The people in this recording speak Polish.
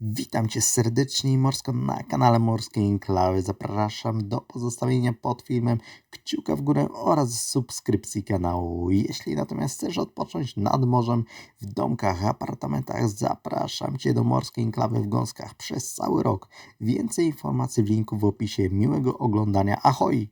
Witam Cię serdecznie i morsko na kanale Morskiej Enklawy. Zapraszam do pozostawienia pod filmem kciuka w górę oraz subskrypcji kanału. Jeśli natomiast chcesz odpocząć nad morzem, w domkach, apartamentach, zapraszam Cię do Morskiej Enklawy w Gąskach przez cały rok. Więcej informacji w linku w opisie. Miłego oglądania. Ahoj!